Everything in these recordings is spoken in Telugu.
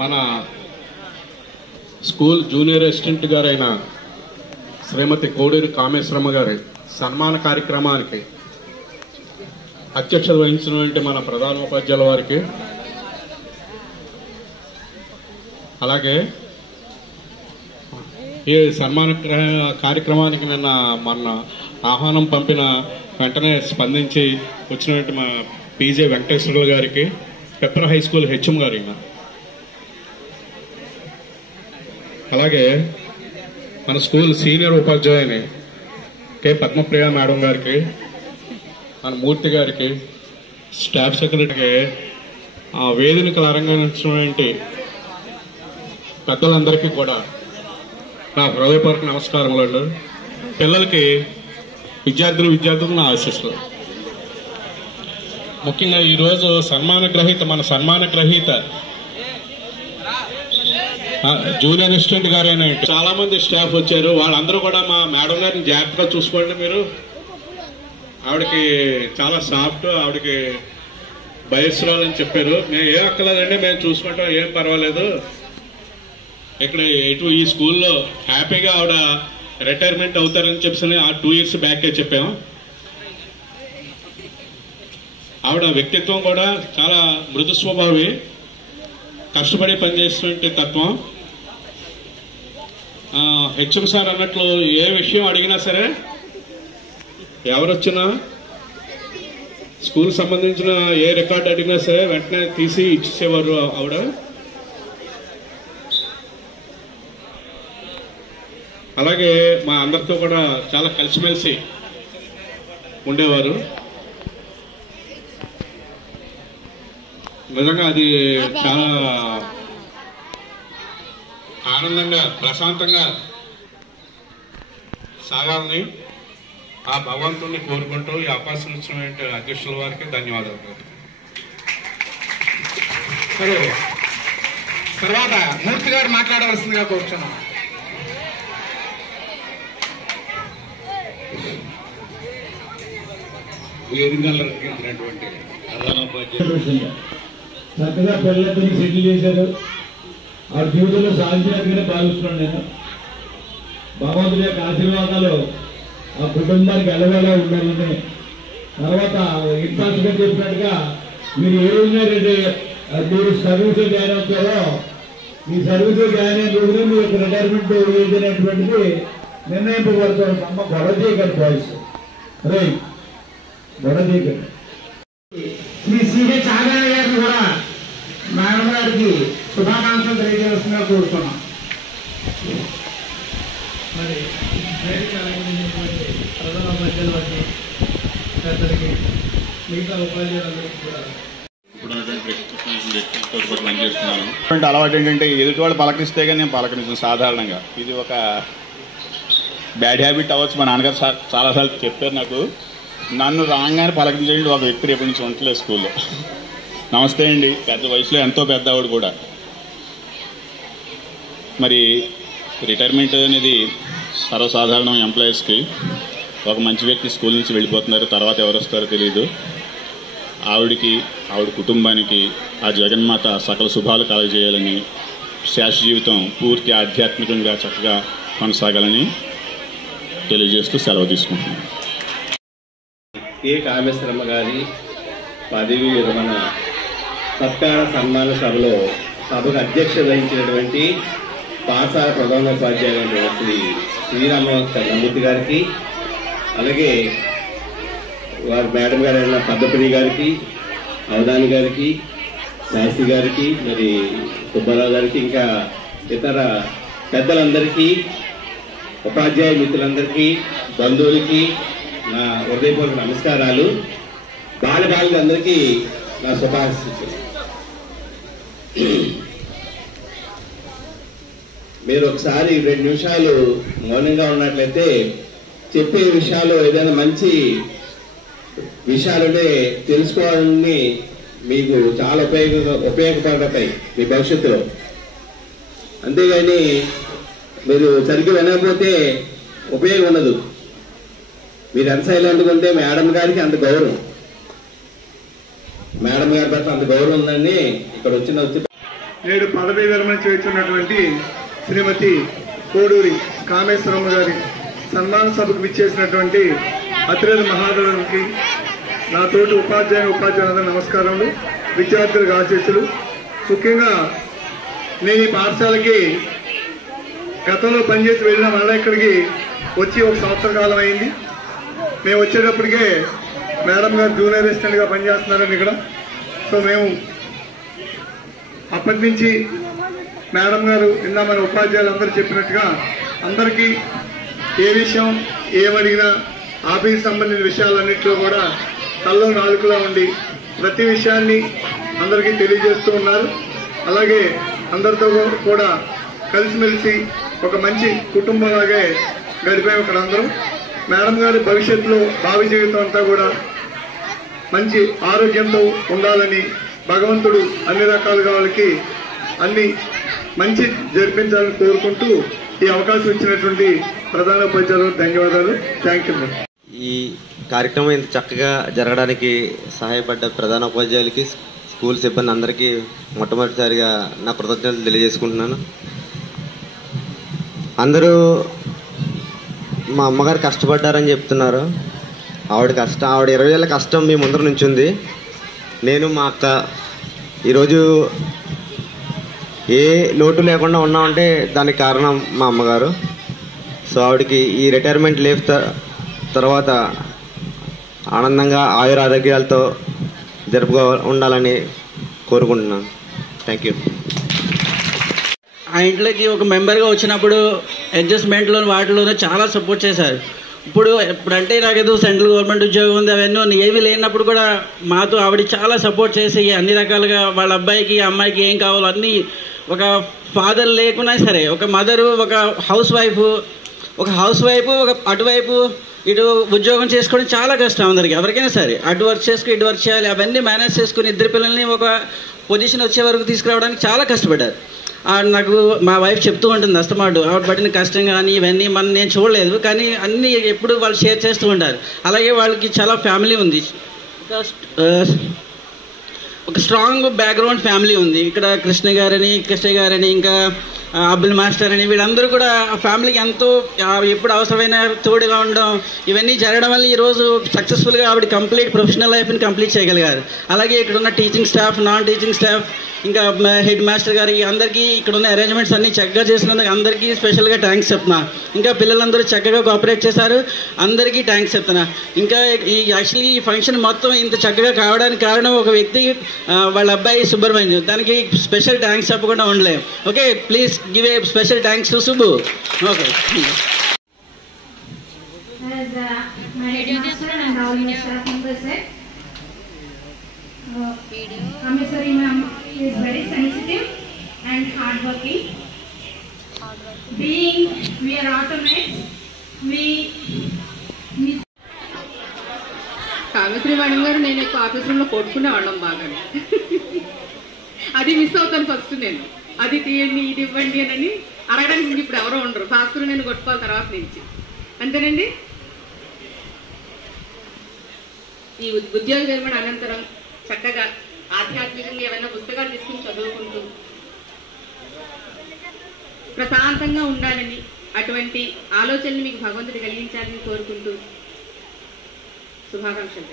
మన స్కూల్ జూనియర్ అసిస్టెంట్ గారైన శ్రీమతి కోడూరి కామేశ్వరమ్మ గారి సన్మాన కార్యక్రమానికి అధ్యక్షత వహించినటువంటి మన ప్రధానోపాధ్యాయుల వారికి, అలాగే ఈ సన్మాన కార్యక్రమానికి మొన్న ఆహ్వానం పంపిన వెంటనే స్పందించి వచ్చినటువంటి మా పీజే వెంకటేశ్వరులు గారికి, పెప్పర్ హై స్కూల్ హెచ్ఎం గారి, అలాగే మన స్కూల్ సీనియర్ ఉపాధ్యాయుని కె పద్మప్రియ మేడం గారికి, మన మూర్తి గారికి, స్టాఫ్ సెక్రటరీకి, వేదికలు అలంకరించినటువంటి పెద్దలందరికీ కూడా నా హృదయపూర్వక నమస్కారములు. పిల్లలకి విద్యార్థులకు నా ఆశీస్సులు. ముఖ్యంగా ఈరోజు మన సన్మాన గ్రహీత జూనియర్ అసిస్టెంట్ గారైనా చాలా మంది స్టాఫ్ వచ్చారు. వాళ్ళందరూ కూడా మా మేడం గారిని జాగ్రత్తగా చూసుకోండి. మీరు ఆవిడకి చాలా సాఫ్ట్, ఆవిడకి భయస్రాలని చెప్పారు. మేము ఏం అక్కర్లేదండి, మేము చూసుకుంటాం, ఏం పర్వాలేదు. ఇక్కడ ఈ స్కూల్లో హ్యాపీగా ఆవిడ రిటైర్మెంట్ అవుతారని చెప్పి ఆ 2 years బ్యాకే చెప్పాము. ఆవిడ వ్యక్తిత్వం కూడా చాలా మృదు స్వభావి, కష్టపడి పనిచేస్తున్నటువంటి తత్వం. హెచ్ఎం సార్ అన్నట్లు ఏ విషయం అడిగినా సరే, ఎవరొచ్చినా స్కూల్ సంబంధించిన ఏ రికార్డు అడిగినా సరే వెంటనే తీసి ఇచ్చేసేవారు ఆవిడ. అలాగే మా అందరితో కూడా చాలా కలిసిమెలిసి ఉండేవారు. నిజంగా అది చాలా ఆనందంగా, ప్రశాంతంగా సాగాలని ఆ భగవంతుడిని కోరుకుంటూ ఈ అవకాశం ఇచ్చిన అధ్యక్షుల వారికి ధన్యవాదాలు. సరే, తర్వాత మూర్తి గారు మాట్లాడవలసిందిగా కోరుచున్నాం. వేదికలటువంటి చక్కగా పిల్లలతో సెటిల్ చేశారు. ఆ జీవితంలో సాధించినట్టుగానే భావిస్తున్నాను నేను. భగవంతుడి యొక్క ఆశీర్వాదాలు ఆ కుటుంబానికి ఎలవేలా ఉండాలని. తర్వాత ఇన్ఫాస్ట్ గా చెప్పినట్టుగా మీరు ఏ రోజున మీరు సర్వీస్ జాయిన్ అవుతారో, మీ సర్వీస్ జాయిన్ అయిన రోజున మీ యొక్క రిటైర్మెంట్ ఏజ్ అనేటువంటిది నిర్ణయింపబడుతుంది. అమ్మ గొడవ చేయగలరు బాయ్స్, రైట్, గొడవ చేయగలరు. శ్రీ సిహెచ్ ఆదాయ గారిని కూడా మేడం గారికి శుభాకాంక్షలు తెలియజేస్తుందిగా కోరుతున్నాం. మరి ప్రధానోపాధ్యాయుల వారికి, పెద్దలకి, మిగతా ఉపాధ్యాయులందరికీ కూడా అలవాటు ఏంటంటే ఎదుటి వాళ్ళు పలకరిస్తే కానీ నేను పలకరించాను సాధారణంగా. ఇది ఒక బ్యాడ్ హ్యాబిట్ అవ్వచ్చు. మా నాన్నగారు చాలాసార్లు చెప్పారు నాకు, నన్ను రాగానే పలకరించండి ఒక వ్యక్తి రేపటి నుంచి ఉండలేదు స్కూల్లో. నమస్తే అండి, పెద్ద వయసులో ఎంతో పెద్ద ఆవిడ కూడా. మరి రిటైర్మెంట్ అనేది సర్వసాధారణం ఎంప్లాయీస్కి. ఒక మంచి వ్యక్తి స్కూల్ నుంచి వెళ్ళిపోతున్నారు, తర్వాత ఎవరు వస్తారో తెలియదు. ఆవిడ కుటుంబానికి ఆ జగన్మాత సకల శుభాలు కలగజేయాలని, శాశ్వత జీవితం పూర్తి ఆధ్యాత్మికంగా చక్కగా కొనసాగాలని తెలియజేస్తూ సెలవు తీసుకుంటున్నాను. కె కామేశ్వరమ్మ గారి పదవి విరమణ సత్కార సన్మాన సభకు అధ్యక్షత వహించినటువంటి పాఠశాల ప్రధానోపాధ్యాయులు శ్రీ శ్రీరామమూర్తి గారికి, అలాగే వారి మేడం గారైన పద్మప్రియ గారికి, అవధాని గారికి, శాస్త్రి గారికి, మరి సుబ్బారావు గారికి, ఇంకా ఇతర పెద్దలందరికీ, ఉపాధ్యాయ మిత్రులందరికీ, బంధువులకి నా హృదయపూర్వక నమస్కారాలు. బాలబాలికలందరికీ నా శుభాశీస్సులు. మీరు ఒకసారి 2 నిమిషాలు మౌనంగా ఉన్నట్లయితే చెప్పే విషయాలు ఏదైనా మంచి విషయాలుంటే తెలుసుకోవాలని మీకు చాలా ఉపయోగపడతాయి మీ భవిష్యత్తులో. అంతేగాని మీరు సరిగ్గా వినకపోతే ఉపయోగం ఉండదు. మీరు ఎంత సైలెంట్గా ఉంటే మేడం గారికి అంత గౌరవం, మేడం గారి పట్ల అంత గౌరవం ఉందని ఇక్కడ వచ్చి నేడు పదవీ విరమణ చేస్తున్నటువంటి శ్రీమతి కోడూరి కామేశ్వరమ్మ గారి సన్మాన సభకు విచ్చేసినటువంటి అతిరథ మహాదేవునికి నా తోటి ఉపాధ్యాయులందరూ నమస్కారములు, విద్యార్థులకు ఆశీస్సులు. ముఖ్యంగా నేను ఈ పాఠశాలకి గతంలో పనిచేసి వెళ్ళిన మళ్ళీ ఇక్కడికి వచ్చి 1 సంవత్సర కాలం అయింది. మేము వచ్చేటప్పటికే మేడం గారు జూనియర్ అసిస్టెంట్గా పనిచేస్తున్నారండి ఇక్కడ. సో మేము అప్పటి నుంచి మేడం గారు నిన్న మన ఉపాధ్యాయులు అందరూ చెప్పినట్టుగా అందరికీ ఏ విషయం ఏమడిగినా ఆఫీస్ సంబంధించిన విషయాలన్నింటిలో కూడా తల్లో నాలుకలా ఉండి ప్రతి విషయాన్ని అందరికీ తెలియజేస్తూ ఉన్నారు. అలాగే అందరితో కూడా కలిసిమెలిసి ఒక మంచి కుటుంబంలాగే గడిపాము ఇక్కడ అందరం. మేడం గారి భవిష్యత్తులో భావి జీవితం అంతా కూడా మంచి ఆరోగ్యంతో ఉండాలని భగవంతుడు అన్ని రకాలుగా వాళ్ళకి అన్ని మంచి జరిపించాలని కోరుకుంటూ ఈ అవకాశం ఇచ్చినటువంటి ప్రధాన ఉపాధ్యాయులకు ధన్యవాదాలు. Thank you. ఈ కార్యక్రమం ఇంత చక్కగా జరగడానికి సహాయపడ్డ ప్రధాన ఉపాధ్యాయులకి, స్కూల్ సిబ్బంది అందరికీ మొట్టమొదటిసారిగా నా కృతజ్ఞతలు తెలియజేసుకుంటున్నాను. అందరూ మా అమ్మగారు కష్టపడ్డారని చెప్తున్నారు. ఆవిడ 20 ఏళ్ళ కష్టం మీ ముందర నుంచి ఉంది. నేను మా అక్క ఈరోజు ఏ లోటు లేకుండా ఉన్నామంటే దానికి కారణం మా అమ్మగారు. సో ఆవిడకి ఈ రిటైర్మెంట్ లీవ్ తర్వాత ఆనందంగా ఆయురారోగ్యాలతో ఉండాలని కోరుకుంటున్నాను. Thank you. ఆ ఇంట్లోకి ఒక మెంబర్గా వచ్చినప్పుడు అడ్జస్ట్మెంట్లో వాటిలోనే చాలా సపోర్ట్ చేశారు. ఇప్పుడంటే నాకేదో సెంట్రల్ గవర్నమెంట్ ఉద్యోగం ఉంది అవన్నీ ఏమీ లేనప్పుడు కూడా మాతో ఆవిడ చాలా సపోర్ట్ చేసి అన్ని రకాలుగా వాళ్ళ అబ్బాయికి అమ్మాయికి ఏం కావాలో అన్నీ, ఒక ఫాదర్ లేకున్నా సరే ఒక మదరు, ఒక హౌస్ వైఫ్ ఒక అటువైపు ఇటు ఉద్యోగం చేసుకోవడం చాలా కష్టం అందరికి, ఎవరికైనా సరే. అటు వర్క్ చేసుకుని ఇటు వర్క్ చేయాలి, అవన్నీ మేనేజ్ చేసుకుని 2 పిల్లల్ని ఒక పొజిషన్ వచ్చే వరకు తీసుకురావడానికి చాలా కష్టపడ్డారు. నాకు మా వైఫ్ చెప్తూ ఉంటుంది అస్తమాటు ఆవిడ పడిన కష్టం కానీ ఇవన్నీ నేను చూడలేదు, కానీ అన్నీ ఎప్పుడు వాళ్ళు షేర్ చేస్తూ ఉంటారు. అలాగే వాళ్ళకి చాలా ఫ్యామిలీ ఉంది, ఒక స్ట్రాంగ్ బ్యాక్గ్రౌండ్ ఫ్యామిలీ ఉంది. ఇక్కడ కృష్ణ గారని ఇంకా అబ్దుల్ మాస్టర్ అని వీళ్ళందరూ కూడా ఆ ఫ్యామిలీకి ఎంతో ఎప్పుడు అవసరమైన తోడుగా ఉండడం, ఇవన్నీ జరగడం వల్ల ఈరోజు సక్సెస్ఫుల్గా ఆవిడ కంప్లీట్ ప్రొఫెషనల్ లైఫ్ని కంప్లీట్ చేయగలిగారు. అలాగే ఇక్కడ ఉన్న teaching staff, non teaching staff, ఇంకా హెడ్ మాస్టర్ గారికి అందరికీ ఇక్కడ ఉన్న అరేంజ్మెంట్స్ అన్నీ చక్కగా చేసినందుకు అందరికీ స్పెషల్గా థ్యాంక్స్ చెప్తున్నా. ఇంకా పిల్లలందరూ చక్కగా కోఆపరేట్ చేశారు, అందరికీ థ్యాంక్స్ చెప్తున్నా. ఇంకా యాక్చువల్లీ ఈ ఫంక్షన్ మొత్తం ఇంత చక్కగా కావడానికి కారణం ఒక వ్యక్తి, వాళ్ళ అబ్బాయి సుబ్రహ్మణ్యం. దానికి స్పెషల్ థ్యాంక్స్ చెప్పకుండా ఉండలేము. Okay, please give a special thanks to Subbu. Okay. As my headmaster and all my staff members said, Ameswari ma'am is very sensitive and hardworking. Being we are automates, we Kameshwari madam గారు నేను ఎక్కువ ఆఫీస్ రూమ్లో కొట్టుకునేవాళ్ళం బాగా. అది మిస్ అవుతాను ఫస్ట్ నేను. అది తీయండి ఇది ఇవ్వండి అని అడగడానికి ఇప్పుడు ఎవరో ఉండరు. ఫాస్ట్గా నేను కొట్టుకోవాలి తర్వాత నుంచి. అంతేనండి. ఈ ఉద్యోగ విరమణ అనంతరం చక్కగా ఆధ్యాత్మికంగా ఏమైనా పుస్తకాలు తీసుకుని చదువుకుంటూ ప్రశాంతంగా ఉండాలని, అటువంటి ఆలోచనలు మీకు భగవంతుడు కలిగించాలని కోరుకుంటూ శుభాకాంక్షలు.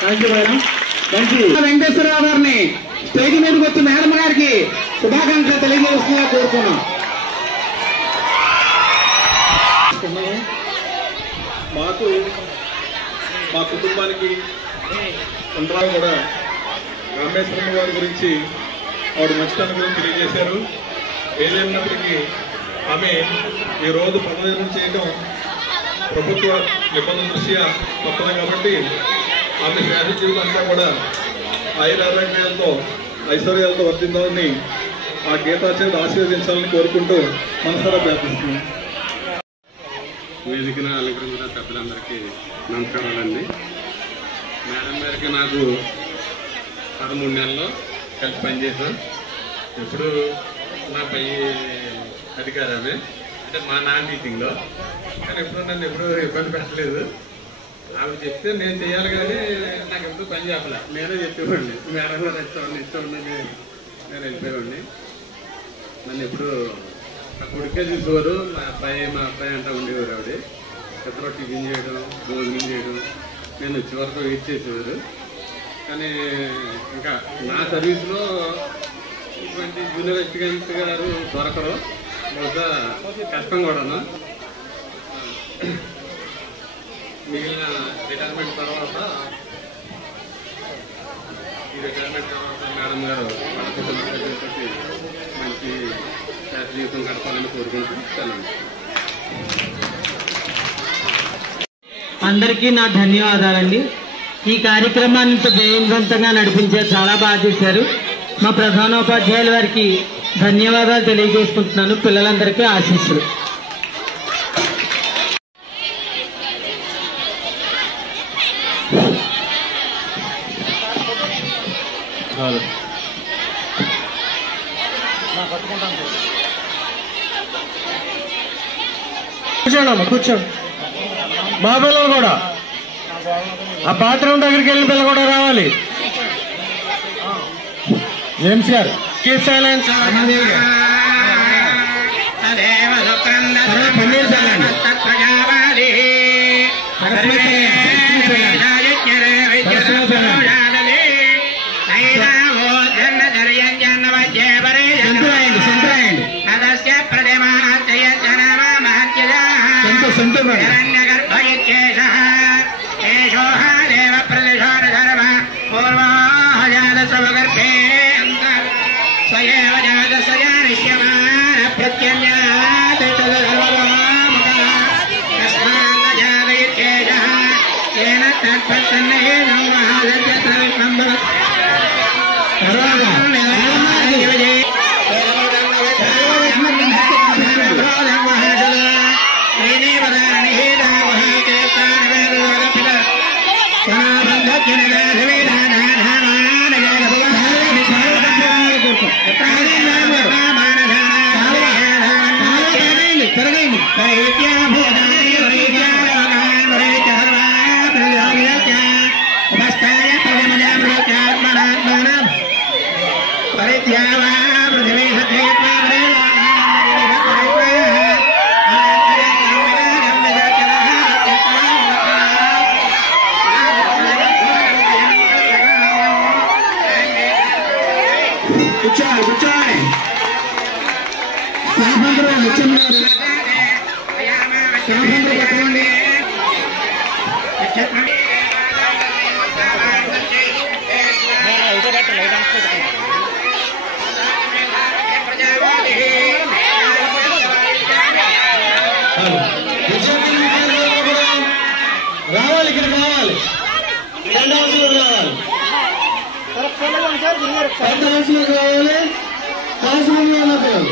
Thank you madam. వెంకటేశ్వరరావు గారిని స్టేజ్ మీదకి వచ్చి మేడం గారికి శుభాకాంక్షలు తెలియజేస్తుందిగా కోరుతున్నాం. మాకు మా కుటుంబానికి అందరూ కూడా రామేశ్వరమ్మ గారి గురించి ఆవిడ మంచితనం గురించి తెలియజేశారు. ఏదైనప్పటికీ ఆమె ఈరోజు పదవి చేయడం ప్రభుత్వ నిబంధనల దృష్ట్యా తప్పదు కాబట్టి ఆమె శారీరక జీవితం అంతా కూడా ఆయురారోగ్యాలతో ఐశ్వర్యాలతో వర్తిందామని ఆ గీతాచార్యుడు ఆశీర్వదించాలని కోరుకుంటూ మనసారా ప్రార్థిస్తున్నాం. వేదికన అలంకరించిన పెద్దలందరికీ నమస్కారాలండి. మేడం గారికి నాకు 13 నెలల్లో కలిసి పనిచేసాం. ఎప్పుడు నా పై అధికారమే అంటే మా నాన్ టీచింగ్లో, కానీ ఎప్పుడు నన్ను ఎప్పుడు ఇబ్బంది పెట్టలేదు. ఆవిడ చెప్తే నేను చేయాలి, కానీ నాకు ఎప్పుడు పని చెప్పలే. నేనే చెప్పేవాడిని మేడం గారు ఇష్టం నేను వెళ్ళిపోయేవాడిని. నన్ను ఎప్పుడు నా కొడుకే చూసేవారు. మా అబ్బాయి అంటూ ఉండేవారు. ఆవిడ ఎప్పుడో టిఫిన్ చేయడం, భోజనం చేయడం, నేను వచ్చే వరకు వెయిట్ చేసేవారు. కానీ ఇంకా నా సర్వీస్లో ఇటువంటి జూనియర్ అసిస్టెంట్ గారు దొరకరు, బహుశా కష్టం కూడాను. మిగిలిన రిటైర్మెంట్ తర్వాత మేడం గారు వాళ్ళ కుటుంబ సభ్యులతో మంచి జీవితం గడపాలని కోరుకుంటూ సెలవు. అందరికీ నా ధన్యవాదాలండి. ఈ కార్యక్రమాన్ని ఇంత జయవంతంగా నడిపించారు, చాలా బాగా చేశారు. మా ప్రధానోపాధ్యాయుల వారికి ధన్యవాదాలు తెలియజేసుకుంటున్నాను. పిల్లలందరికీ ఆశీస్సులు. కూర్చోండి, కూర్చోండి. మా పిల్లలు కూడా ఆ బాత్రూమ్ దగ్గరికి వెళ్ళిన పిల్లలు కూడా రావాలి. జేమ్స్ గారు కీప్ సైలెన్స్. రావాలి, ఇక్కడ కావాలి, రెండు హౌస్లో కావాలి, పెద్ద హౌస్లో కావాలి, హౌస్లో కావాలి.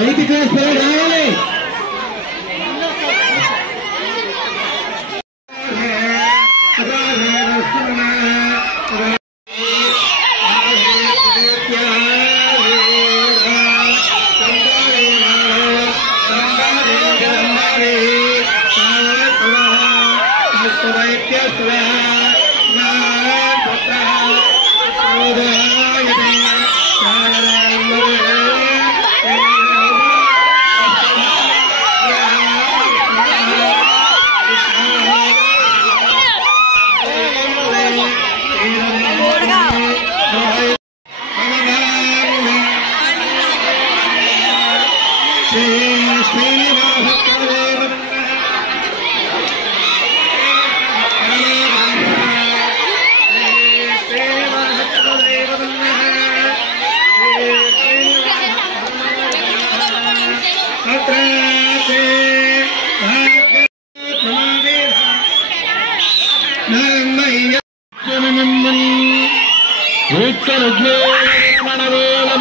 ఎయిత్ క్లాస్ పిల్లలు రావాలి.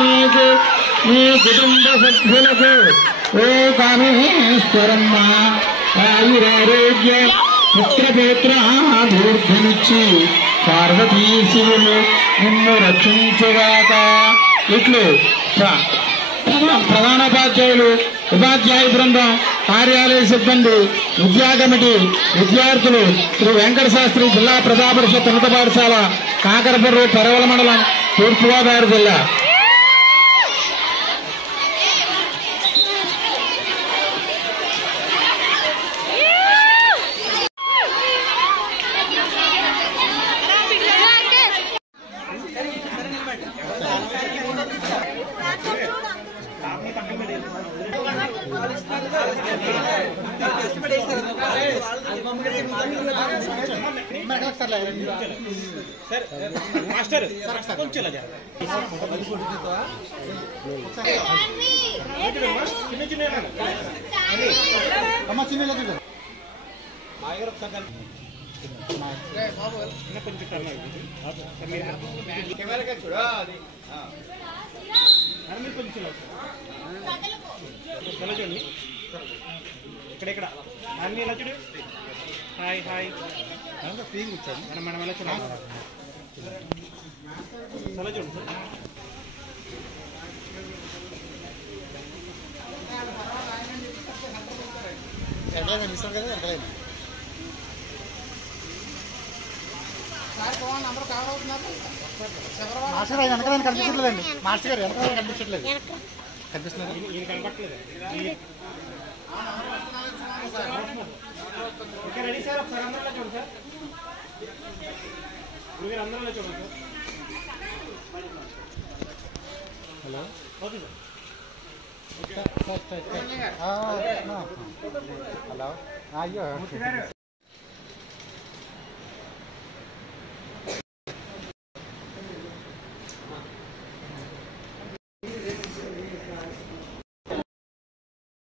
మీకు మీ కుటుంబ సభ్యులకు ఓ కామేశ్వరమ్మ ఆయురారోగ్య పుత్రపేత్రాభివృద్ధినిచ్చి పార్వతీ శివులు నిన్ను రక్షించుగాక. ఇట్లు ప్రధానోపాధ్యాయులు, ఉపాధ్యాయ బృందం, కార్యాలయ సిబ్బంది, విద్యా కమిటీ, విద్యార్థులు శ్రీ వెంకట శాస్త్రి జిల్లా ప్రజా పరిషత్ ఉన్నత పాఠశాల కాకరపర్రు పెరవల మండలం తూర్పుగోదావరి జిల్లా. ఇక్కడ అన్ని ఎలా చూడు. హాయ్ హాయ్ మనం మనం ఎలా చూడాలి చాలా చూడు. ఎట్లా కనిపిస్తాం కదా ఎంతలేదు అందరూ కావాలవుతున్నారు. మాస్టర్ గారు వెనకాల కనిపించట్లేదండి. మాస్టర్ గారు వెనకాల కనిపించట్లేదు. కనిపిస్తున్నారు ఈయన కనపట్లేదు. Okay ready sir. ఒకసారి అందరూ చూడండి సార్. మీరు అందరూ చూడండి sir. Hello okay sir. Hello అయ్యో